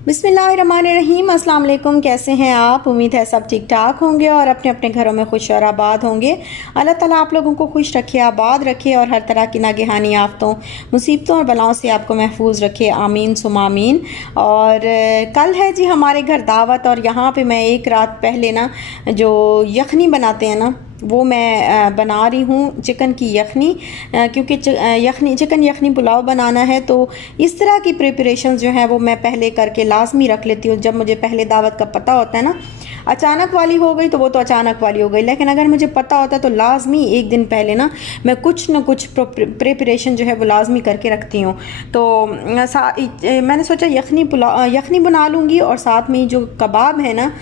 बिस्मिल्लाहिर्रहमानिर्रहीम। अस्सलाम वालेकुम। कैसे हैं आप? उम्मीद है सब ठीक ठाक होंगे और अपने अपने घरों में खुश और आबाद होंगे। अल्लाह ताला आप लोगों को खुश रखे, आबाद रखे और हर तरह की नागहानी आफतों, मुसीबतों और बलाओं से आपको महफूज रखे। आमीन सुमा आमीन। और कल है जी हमारे घर दावत, और यहाँ पे मैं एक रात पहले ना जो यखनी बनाते हैं ना वो मैं बना रही हूँ, चिकन की यखनी। क्योंकि यखनी चिकन यखनी पुलाव बनाना है, तो इस तरह की प्रिपरेशन जो है वो मैं पहले करके लाजमी रख लेती हूँ। जब मुझे पहले दावत का पता होता है ना, अचानक वाली हो गई तो वो तो अचानक वाली हो गई, लेकिन अगर मुझे पता होता है तो लाजमी एक दिन पहले ना मैं कुछ न कुछ प्रिपरेशन जो है वो लाजमी करके रखती हूँ। तो मैंने सोचा यखनी बना लूँगी, और साथ में जो कबाब है ना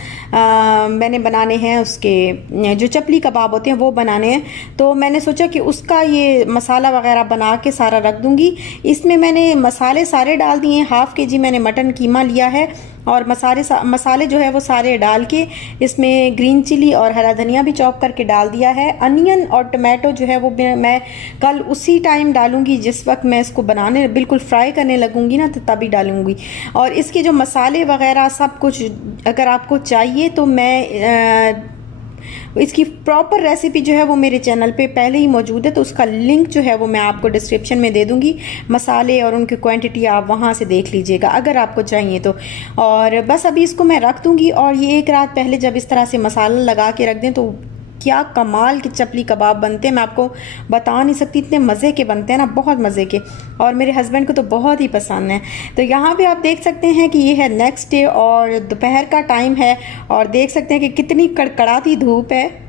मैंने बनाने हैं, उसके जो चपली कबाब होते हैं वो बनाने हैं। तो मैंने सोचा कि उसका ये मसाला वगैरह बना के सारा रख दूँगी। इसमें मैंने मसाले सारे डाल दिए। 1/2 kg मैंने मटन कीमा लिया है, और मसाले जो है वो सारे डाल के इसमें ग्रीन चिली और हरा धनिया भी चॉप करके डाल दिया है। अनियन और टमाटो जो है वो मैं कल उसी टाइम डालूंगी जिस वक्त मैं इसको बनाने बिल्कुल फ्राई करने लगूंगी ना, तो तभी डालूंगी। और इसके जो मसाले वगैरह सब कुछ अगर आपको चाहिए तो मैं इसकी प्रॉपर रेसिपी जो है वो मेरे चैनल पे पहले ही मौजूद है, तो उसका लिंक जो है वो मैं आपको डिस्क्रिप्शन में दे दूंगी। मसाले और उनकी क्वांटिटी आप वहाँ से देख लीजिएगा अगर आपको चाहिए तो। और बस अभी इसको मैं रख दूंगी, और ये एक रात पहले जब इस तरह से मसाला लगा के रख दें तो क्या कमाल के चपली कबाब बनते हैं, मैं आपको बता नहीं सकती। इतने मज़े के बनते हैं ना, बहुत मज़े के, और मेरे हस्बैंड को तो बहुत ही पसंद है। तो यहाँ पे आप देख सकते हैं कि ये है नेक्स्ट डे और दोपहर का टाइम है, और देख सकते हैं कि कितनी कड़कड़ाती धूप है।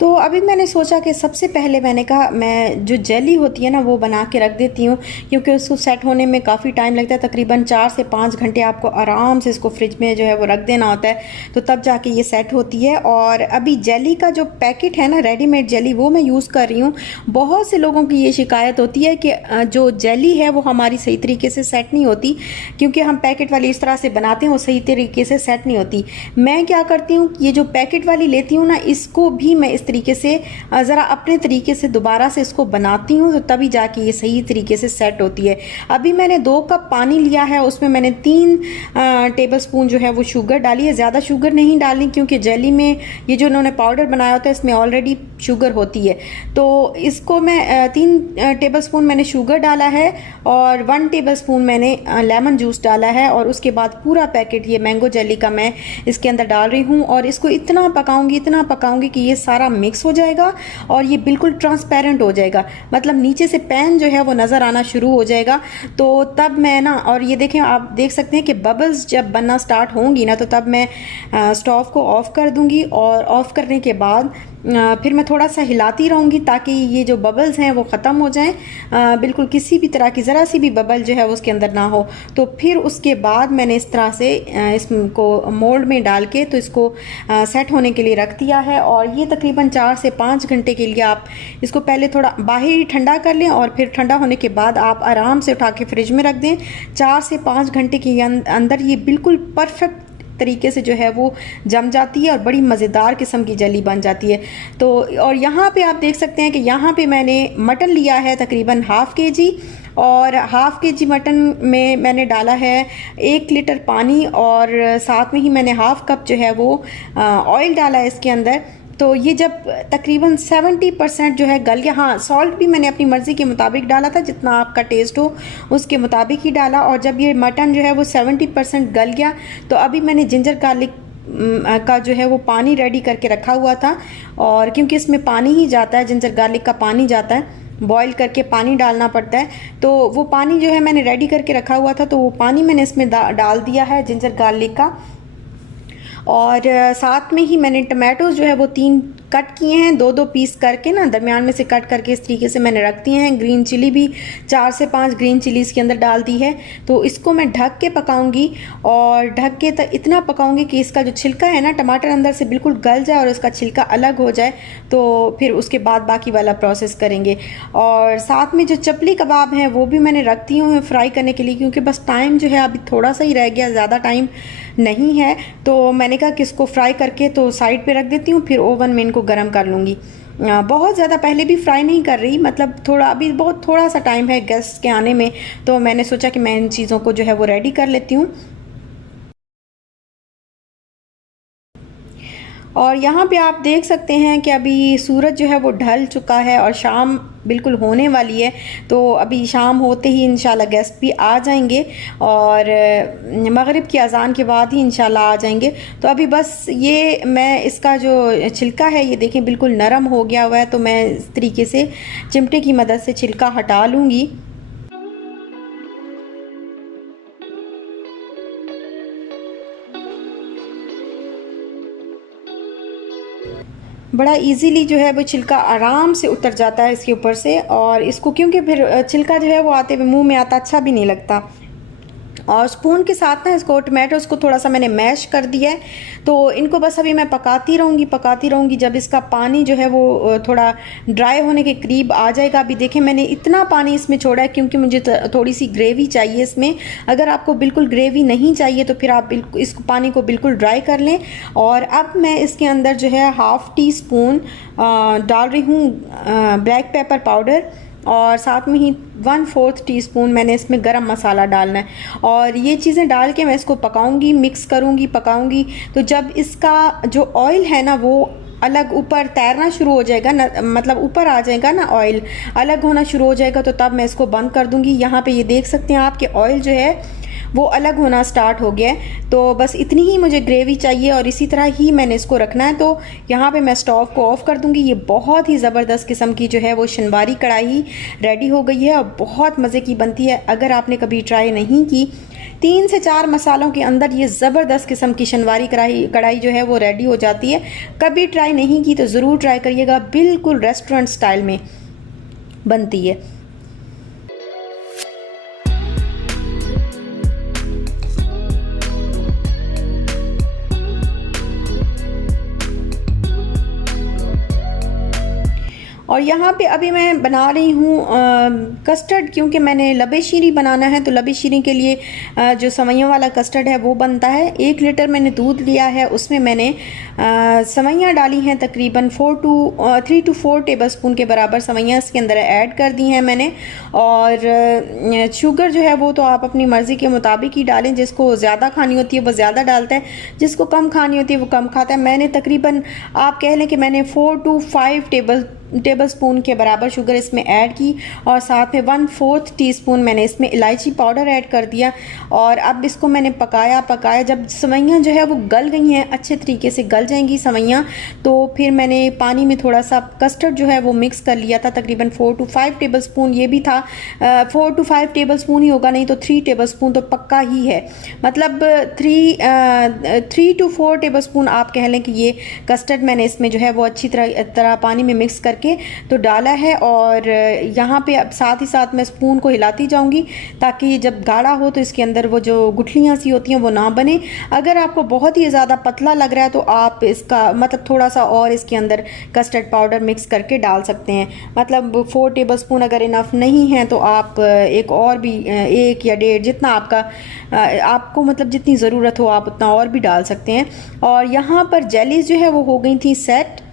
तो अभी मैंने सोचा कि सबसे पहले मैंने कहा मैं जो जेली होती है ना वो बना के रख देती हूँ, क्योंकि उसको सेट होने में काफ़ी टाइम लगता है। तकरीबन 4 से 5 घंटे आपको आराम से इसको फ्रिज में जो है वो रख देना होता है, तो तब जाके ये सेट होती है। और अभी जेली का जो पैकेट है ना, रेडीमेड जेली, वो मैं यूज़ कर रही हूँ। बहुत से लोगों की ये शिकायत होती है कि जो जेली है वो हमारी सही तरीके से सेट नहीं होती, क्योंकि हम पैकेट वाली इस तरह से बनाते हैं वो सही तरीके से सेट नहीं होती। मैं क्या करती हूँ, ये जो पैकेट वाली लेती हूँ ना, इसको भी मैं इस तरीके से ज़रा अपने तरीके से दोबारा से इसको बनाती हूँ, तो तभी जाके ये सही तरीके से सेट होती है। अभी मैंने 2 कप पानी लिया है, उसमें मैंने 3 टेबल स्पून जो है वो शुगर डाली है। ज़्यादा शुगर नहीं डालनी, क्योंकि जेली में ये जो उन्होंने पाउडर बनाया होता है इसमें ऑलरेडी शुगर होती है। तो इसको मैं 3 टेबल स्पून मैंने शुगर डाला है, और 1 टेबल स्पून मैंने लेमन जूस डाला है, और उसके बाद पूरा पैकेट ये मैंगो जेली का मैं इसके अंदर डाल रही हूँ। और इसको इतना पकाऊंगी कि ये सारा मिक्स हो जाएगा और ये बिल्कुल ट्रांसपेरेंट हो जाएगा, मतलब नीचे से पैन जो है वो नज़र आना शुरू हो जाएगा। तो तब मैं ना, और ये देखें, आप देख सकते हैं कि बबल्स जब बनना स्टार्ट होंगी ना, तो तब मैं स्टोव को ऑफ़ कर दूंगी, और ऑफ़ करने के बाद फिर मैं थोड़ा सा हिलाती रहूँगी ताकि ये जो बबल्स हैं वो ख़त्म हो जाएं। बिल्कुल किसी भी तरह की ज़रा सी भी बबल जो है वो उसके अंदर ना हो। तो फिर उसके बाद मैंने इस तरह से इसको मोल्ड में डाल के तो इसको सेट होने के लिए रख दिया है। और ये तकरीबन 4 से 5 घंटे के लिए आप इसको पहले थोड़ा बाहर ही ठंडा कर लें, और फिर ठंडा होने के बाद आप आराम से उठा के फ्रिज में रख दें। 4 से 5 घंटे के अंदर ये बिल्कुल परफेक्ट तरीके से जो है वो जम जाती है, और बड़ी मज़ेदार किस्म की जली बन जाती है। तो और यहाँ पे आप देख सकते हैं कि यहाँ पे मैंने मटन लिया है तकरीबन 1/2 kg, और 1/2 kg मटन में मैंने डाला है 1 लीटर पानी, और साथ में ही मैंने 1/2 कप जो है वो ऑयल डाला है इसके अंदर। तो ये जब तकरीबन 70% जो है गल गया, हाँ सॉल्ट भी मैंने अपनी मर्ज़ी के मुताबिक डाला था, जितना आपका टेस्ट हो उसके मुताबिक ही डाला। और जब ये मटन जो है वो 70% गल गया, तो अभी मैंने जिंजर गार्लिक का जो है वो पानी रेडी करके रखा हुआ था। और क्योंकि इसमें पानी ही जाता है, जिंजर गार्लिक का पानी जाता है, बॉईल करके पानी डालना पड़ता है, तो वो पानी जो है मैंने रेडी करके रखा हुआ था, तो वो पानी मैंने इसमें डाल दिया है जिंजर गार्लिक का। और साथ में ही मैंने टमाटोज़ जो है वो 3 कट किए हैं, 2-2 पीस करके ना दरमियान में से कट करके इस तरीके से मैंने रख दिए हैं। ग्रीन चिली भी 4 से 5 ग्रीन चिली इसके अंदर डाल दी है। तो इसको मैं ढक के पकाऊंगी और ढक के इतना पकाऊंगी कि इसका जो छिलका है ना टमाटर अंदर से बिल्कुल गल जाए और इसका छिलका अलग हो जाए। तो फिर उसके बाद बाकी वाला प्रोसेस करेंगे। और साथ में जो चपली कबाब हैं वो भी मैंने रख दी हुई फ्राई करने के लिए, क्योंकि बस टाइम जो है अभी थोड़ा सा ही रह गया, ज़्यादा टाइम नहीं है। तो मैंने कहा कि इसको फ्राई करके तो साइड पे रख देती हूँ, फिर ओवन में इनको गर्म कर लूँगी। बहुत ज़्यादा पहले भी फ्राई नहीं कर रही, मतलब थोड़ा अभी बहुत थोड़ा सा टाइम है गेस्ट के आने में, तो मैंने सोचा कि मैं इन चीज़ों को जो है वो रेडी कर लेती हूँ। और यहाँ पे आप देख सकते हैं कि अभी सूरज जो है वो ढल चुका है और शाम बिल्कुल होने वाली है। तो अभी शाम होते ही इंशाल्लाह गेस्ट भी आ जाएंगे और मगरिब की अज़ान के बाद ही इंशाल्लाह आ जाएंगे। तो अभी बस ये मैं इसका जो छिलका है ये देखें बिल्कुल नरम हो गया हुआ है, तो मैं इस तरीके से चिमटे की मदद से छिलका हटा लूँगी। बड़ा इजीली जो है वो छिलका आराम से उतर जाता है इसके ऊपर से, और इसको क्योंकि फिर छिलका जो है वो आते हुए मुंह में आता अच्छा भी नहीं लगता। और स्पून के साथ ना इसको टमाटोज़ को थोड़ा सा मैंने मैश कर दिया है। तो इनको बस अभी मैं पकाती रहूँगी जब इसका पानी जो है वो थोड़ा ड्राई होने के करीब आ जाएगा। अभी देखें मैंने इतना पानी इसमें छोड़ा है क्योंकि मुझे थोड़ी सी ग्रेवी चाहिए इसमें। अगर आपको बिल्कुल ग्रेवी नहीं चाहिए तो फिर आप इस पानी को बिल्कुल ड्राई कर लें। और अब मैं इसके अंदर जो है हाफ़ टी स्पून डाल रही हूँ ब्लैक पेपर पाउडर, और साथ में ही 1/4 टीस्पून मैंने इसमें गरम मसाला डालना है। और ये चीज़ें डाल के मैं इसको पकाऊंगी, मिक्स करूंगी, पकाऊंगी। तो जब इसका जो ऑयल है ना वो अलग ऊपर तैरना शुरू हो जाएगा ना, मतलब ऊपर आ जाएगा ना, ऑयल अलग होना शुरू हो जाएगा, तो तब मैं इसको बंद कर दूंगी। यहाँ पे ये देख सकते हैं आप कि ऑयल जो है वो अलग होना स्टार्ट हो गया है। तो बस इतनी ही मुझे ग्रेवी चाहिए और इसी तरह ही मैंने इसको रखना है। तो यहाँ पे मैं स्टोव को ऑफ़ कर दूँगी। ये बहुत ही ज़बरदस्त किस्म की जो है वो शनवारी कढ़ाई रेडी हो गई है और बहुत मज़े की बनती है। अगर आपने कभी ट्राई नहीं की, 3 से 4 मसालों के अंदर ये ज़बरदस्त किस्म की शनवारी कढ़ाई जो है वो रेडी हो जाती है। कभी ट्राई नहीं की तो ज़रूर ट्राई करिएगा, बिल्कुल रेस्टोरेंट स्टाइल में बनती है। और यहाँ पे अभी मैं बना रही हूँ कस्टर्ड, क्योंकि मैंने लबे शीरी बनाना है। तो लबे शीरी के लिए जो सवैयों वाला कस्टर्ड है वो बनता है। 1 लीटर मैंने दूध लिया है, उसमें मैंने सवैयाँ डाली हैं तकरीबन 3 to 4 टेबलस्पून के बराबर सवैयाँ इसके अंदर ऐड कर दी हैं मैंने। और शुगर जो है वो तो आप अपनी मर्ज़ी के मुताबिक ही डालें, जिसको ज़्यादा खानी होती है वो ज़्यादा डालता है, जिसको कम खानी होती है वो कम खाता है। मैंने तकरीबन आप कह लें कि मैंने 4 to 5 टेबलस्पून के बराबर शुगर इसमें ऐड की, और साथ में 1/4 टीस्पून मैंने इसमें इलायची पाउडर ऐड कर दिया। और अब इसको मैंने पकाया जब सवैयाँ जो है वो गल गई हैं, अच्छे तरीके से गल जाएंगी सवैयाँ, तो फिर मैंने पानी में थोड़ा सा कस्टर्ड जो है वो मिक्स कर लिया था, तकरीबन 4 to 5 टेबलस्पून ये भी था। 4 to 5 टेबलस्पून ही होगा, नहीं तो 3 टेबलस्पून तो पक्का ही है। मतलब 3 to 4 टेबलस्पून आप कह लें कि ये कस्टर्ड मैंने इसमें जो है वो अच्छी तरह पानी में मिक्स करके तो डाला है। और यहाँ पे अब साथ ही साथ मैं स्पून को हिलाती जाऊंगी ताकि जब गाढ़ा हो तो इसके अंदर वो जो गुठलियाँ सी होती हैं वो ना बने। अगर आपको बहुत ही ज़्यादा पतला लग रहा है तो आप इसका मतलब थोड़ा सा और इसके अंदर कस्टर्ड पाउडर मिक्स करके डाल सकते हैं। मतलब 4 टेबलस्पून अगर इनफ नहीं है तो आप एक और भी 1 या 1.5 जितना आपको मतलब जितनी ज़रूरत हो आप उतना और भी डाल सकते हैं। और यहाँ पर जेलीज जो है वो हो गई थी सेट।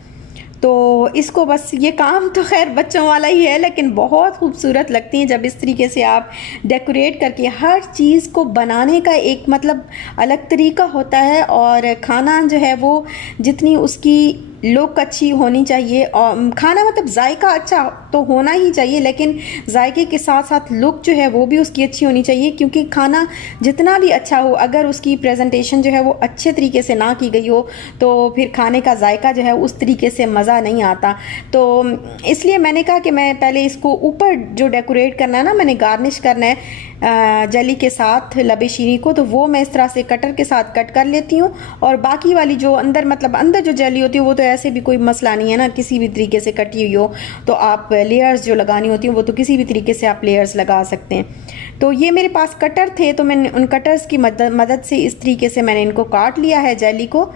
तो इसको बस ये काम तो खैर बच्चों वाला ही है, लेकिन बहुत खूबसूरत लगती हैं जब इस तरीके से आप डेकोरेट करके। हर चीज़ को बनाने का एक मतलब अलग तरीका होता है, और खाना जो है वो जितनी उसकी लुक अच्छी होनी चाहिए, और खाना मतलब जायका अच्छा तो होना ही चाहिए, लेकिन जायके के साथ साथ लुक जो है वो भी उसकी अच्छी होनी चाहिए। क्योंकि खाना जितना भी अच्छा हो, अगर उसकी प्रेजेंटेशन जो है वो अच्छे तरीके से ना की गई हो तो फिर खाने का जायका जो है उस तरीके से मज़ा नहीं आता। तो इसलिए मैंने कहा कि मैं पहले इसको ऊपर जो डेकोरेट करना है ना, मैंने गार्निश करना है, जेली के साथ लबे शीरी को, तो वो मैं इस तरह से कटर के साथ कट कर लेती हूँ। और बाकी वाली जो अंदर मतलब अंदर जो जेली होती है वो तो ऐसे भी कोई मसला नहीं है ना, किसी भी तरीके से कटी हुई हो तो आप लेयर्स जो लगानी होती हैं वो तो किसी भी तरीके से आप लेयर्स लगा सकते हैं। तो ये मेरे पास कटर थे तो मैंने उन कटर्स की मदद से इस तरीके से मैंने इनको काट लिया है जेली को।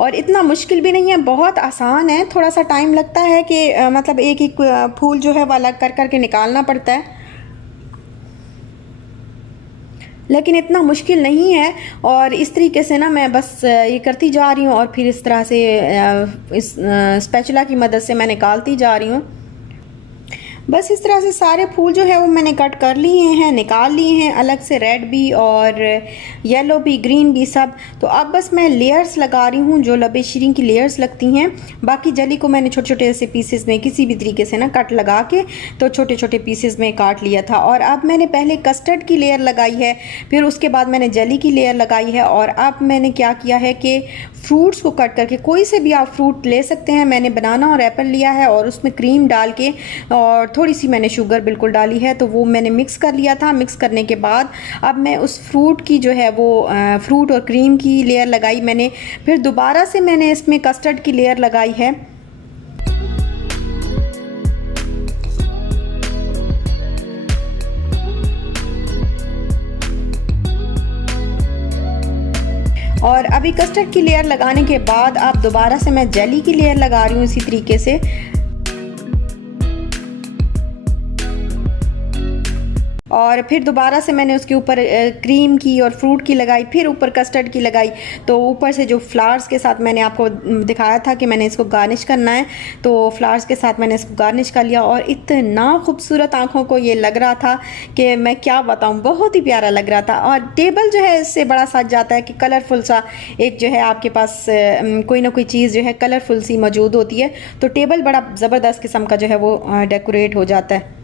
और इतना मुश्किल भी नहीं है, बहुत आसान है। थोड़ा सा टाइम लगता है कि मतलब एक एक फूल जो है वो अलग कर कर के निकालना पड़ता है, लेकिन इतना मुश्किल नहीं है। और इस तरीके से ना मैं बस ये करती जा रही हूँ और फिर इस तरह से इस स्पैचुला की मदद से मैं निकालती जा रही हूँ। बस इस तरह से सारे फूल जो है वो मैंने कट कर लिए हैं, निकाल लिए हैं अलग से, रेड भी और येलो भी, ग्रीन भी, सब। तो अब बस मैं लेयर्स लगा रही हूँ जो लबे शीरीन की लेयर्स लगती हैं। बाकी जली को मैंने छोटे छोटे ऐसे पीसेस में किसी भी तरीके से ना कट लगा के तो छोटे छोटे पीसेस में काट लिया था। और अब मैंने पहले कस्टर्ड की लेयर लगाई है, फिर उसके बाद मैंने जली की लेयर लगाई है। और अब मैंने क्या किया है कि फ्रूट्स को कट करके, कोई से भी आप फ्रूट ले सकते हैं, मैंने बनाना और एप्पल लिया है और उसमें क्रीम डाल के और थोड़ी सी मैंने शुगर बिल्कुल डाली है, तो वो मैंने मिक्स कर लिया था। मिक्स करने के बाद अब मैं उस फ्रूट की जो है वो फ्रूट और क्रीम की लेयर लगाई मैंने, फिर दोबारा से मैंने इसमें कस्टर्ड की लेयर लगाई है। और अभी कस्टर्ड की लेयर लगाने के बाद अब दोबारा से मैं जेली की लेयर लगा रही हूँ इसी तरीके से। और फिर दोबारा से मैंने उसके ऊपर क्रीम की और फ्रूट की लगाई, फिर ऊपर कस्टर्ड की लगाई। तो ऊपर से जो फ्लावर्स के साथ मैंने आपको दिखाया था कि मैंने इसको गार्निश करना है, तो फ्लावर्स के साथ मैंने इसको गार्निश कर लिया। और इतना खूबसूरत आँखों को ये लग रहा था कि मैं क्या बताऊँ, बहुत ही प्यारा लग रहा था। और टेबल जो है इससे बड़ा सज जाता है कि कलरफुल सा एक जो है आपके पास कोई ना कोई चीज़ जो है कलरफुल सी मौजूद होती है, तो टेबल बड़ा ज़बरदस्त किस्म का जो है वो डेकोरेट हो जाता है।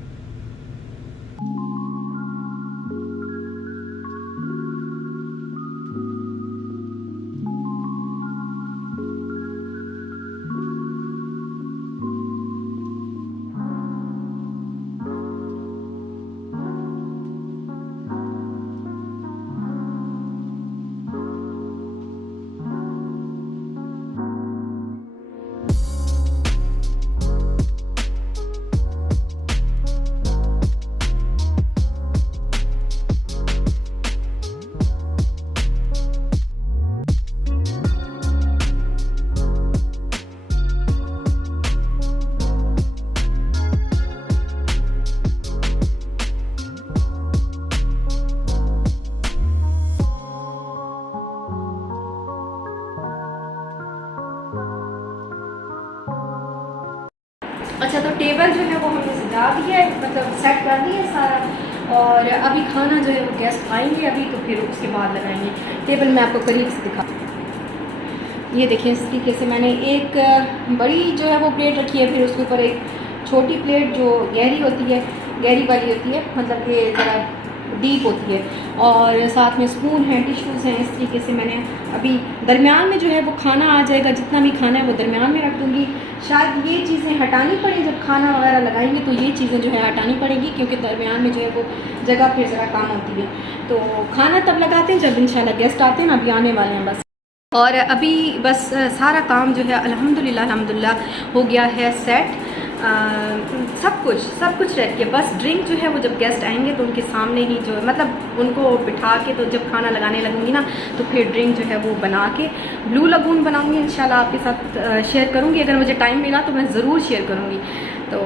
अच्छा, तो टेबल जो है वो हमने सजा दिया है, मतलब सेट कर दिया है सारा। और अभी खाना जो है वो गेस्ट आएंगे अभी, तो फिर उसके बाद लगाएंगे टेबल। मैं आपको करीब से दिखा, ये देखिए इस तरीके से मैंने एक बड़ी जो है वो प्लेट रखी है, फिर उसके ऊपर एक छोटी प्लेट जो गहरी होती है, गहरी वाली होती है, मतलब ये ज़रा डीप होती है, और साथ में स्पून हैं, टिश्यूज़ हैं। इस तरीके से मैंने अभी दरमियान में जो है वो खाना आ जाएगा, जितना भी खाना है वो दरमियान में रख दूँगी। शायद ये चीज़ें हटानी पड़े, जब खाना वगैरह लगाएंगे तो ये चीज़ें जो है हटानी पड़ेगी, क्योंकि दरमियान में जो है वो जगह फिर ज़रा कम होती है। तो खाना तब लगाते हैं जब इंशाल्लाह गेस्ट आते हैं ना, अभी आने वाले हैं बस। और अभी बस सारा काम जो है अल्हम्दुलिल्लाह हो गया है सेट। सब कुछ रख के, बस ड्रिंक जो है वो जब गेस्ट आएंगे तो उनके सामने ही जो मतलब उनको बिठा के, तो जब खाना लगाने लगूंगी ना तो फिर ड्रिंक जो है वो बना के ब्लू लगून बनाऊंगी, इंशाल्लाह आपके साथ शेयर करूंगी। अगर मुझे टाइम मिला तो मैं ज़रूर शेयर करूंगी। तो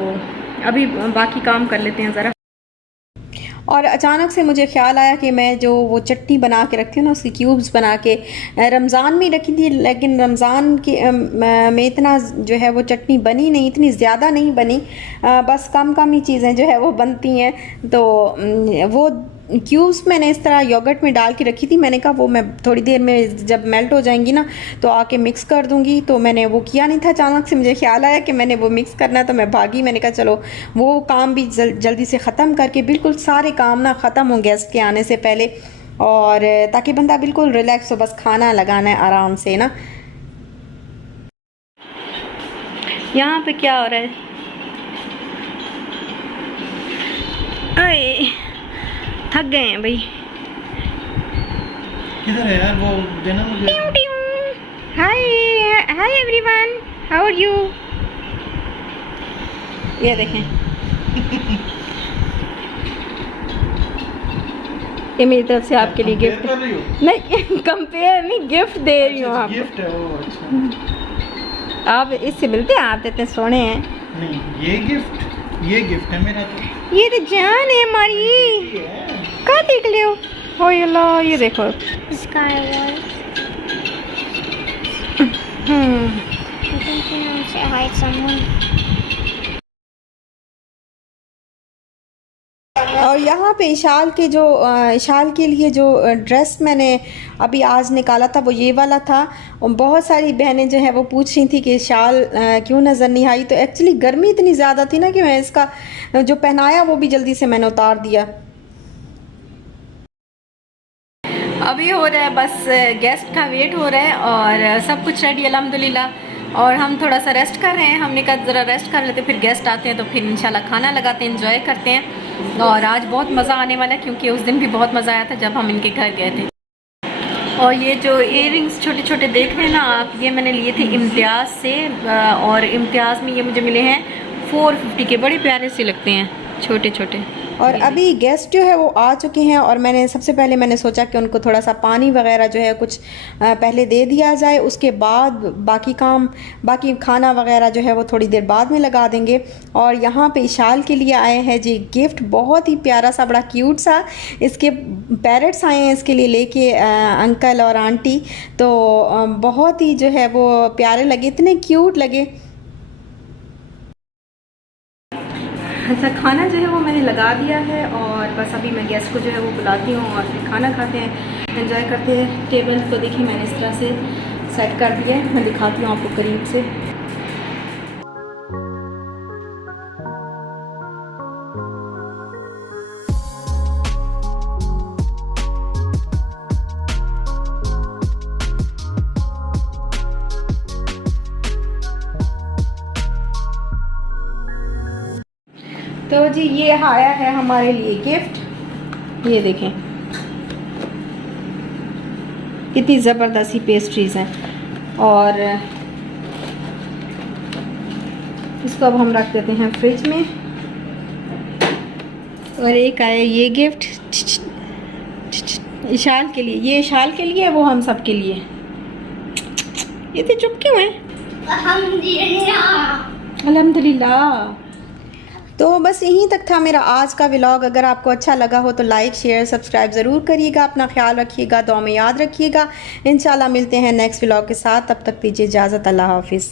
अभी बाकी काम कर लेते हैं ज़रा। और अचानक से मुझे ख्याल आया कि मैं जो वो चटनी बना के रखती हूँ ना, उसकी क्यूब्स बना के रमज़ान में रखी थी, लेकिन रमज़ान के में इतना जो है वो चटनी बनी नहीं, इतनी ज़्यादा नहीं बनी, बस कम कम ही चीज़ें जो है वो बनती हैं। तो वो क्यूब्स मैंने इस तरह योगर्ट में डाल के रखी थी। मैंने कहा वो मैं थोड़ी देर में जब मेल्ट हो जाएंगी ना तो आके मिक्स कर दूंगी, तो मैंने वो किया नहीं था। अचानक से मुझे ख्याल आया कि मैंने वो मिक्स करना है, तो मैं भागी। मैंने कहा चलो वो काम भी जल्दी से ख़त्म करके, बिल्कुल सारे काम ना ख़त्म हो गेस्ट के आने से पहले, और ताकि बंदा बिल्कुल रिलैक्स हो, बस खाना लगाना है आराम से ना। यहाँ पे क्या हो रहा है? थक गए हैं भाई। किधर है यार वो, देना मुझे। Hi hi everyone, how are you. ये देखें ये मेरी तरफ से आपके लिए गिफ्ट। नहीं कंपेयर नहीं, गिफ्ट दे रही हूँ आपको। गिफ्ट है वो, अच्छा। आप इससे मिलते हैं, आप इतने सोने हैं। नहीं ये गिफ्ट है मेरा तो। ये तो जान है हमारी। कहाँ देख लियो। ओ अल्लाह, ये देखो और यहाँ पे इशाल के जो इशाल के लिए जो ड्रेस मैंने अभी आज निकाला था वो ये वाला था। और बहुत सारी बहनें जो है वो पूछ रही थी कि इशाल क्यों नज़र नहीं आई। तो एक्चुअली गर्मी इतनी ज़्यादा थी ना कि मैं इसका जो पहनाया वो भी जल्दी से मैंने उतार दिया। अभी हो रहा है बस गेस्ट का वेट हो रहा है और सब कुछ रेडी अल्हम्दुलिल्लाह। और हम थोड़ा सा रेस्ट कर रहे हैं। हमने कहा ज़रा रेस्ट कर लेते, फिर गेस्ट आते हैं तो फिर इंशाल्लाह खाना लगाते हैं, एंजॉय करते हैं। और आज बहुत मज़ा आने वाला है क्योंकि उस दिन भी बहुत मज़ा आया था जब हम इनके घर गए थे। और ये जो इयररिंग्स छोटे छोटे देख रहे हैं ना आप, ये मैंने लिए थे इम्तियाज़ से। और इम्तियाज़ में ये मुझे मिले हैं 450 के, बड़े प्यारे से लगते हैं छोटे छोटे। और अभी गेस्ट जो है वो आ चुके हैं और मैंने सबसे पहले मैंने सोचा कि उनको थोड़ा सा पानी वगैरह जो है कुछ पहले दे दिया जाए, उसके बाद बाकी खाना वगैरह जो है वो थोड़ी देर बाद में लगा देंगे। और यहाँ पे इशाल के लिए आए हैं जी गिफ्ट, बहुत ही प्यारा सा, बड़ा क्यूट सा इसके पैरेट्स आए हैं इसके लिए लेके अंकल और आंटी। तो बहुत ही जो है वो प्यारे लगे, इतने क्यूट लगे। अच्छा खाना जो है वो मैंने लगा दिया है और बस अभी मैं गेस्ट को जो है वो बुलाती हूँ और फिर खाना खाते हैं, एंजॉय करते हैं। टेबल को देखिए मैंने इस तरह से सेट कर दिया है, मैं दिखाती हूँ आपको करीब से। तो जी ये आया है हमारे लिए गिफ्ट, ये देखें कितनी ज़बरदस्त पेस्ट्रीज़ हैं। और इसको अब हम रख देते हैं फ्रिज में। और एक आया ये गिफ्ट इशाल के लिए, ये इशाल के लिए, वो हम सब के लिए। ये तो चुप क्यों है। अल्हम्दुलिल्लाह। तो बस यहीं तक था मेरा आज का व्लॉग। अगर आपको अच्छा लगा हो तो लाइक शेयर सब्सक्राइब ज़रूर करिएगा। अपना ख्याल रखिएगा, दुआ में याद रखिएगा। इंशाल्लाह मिलते हैं नेक्स्ट व्लॉग के साथ। तब तक दीजिए इजाज़त। अल्लाह हाफिज़।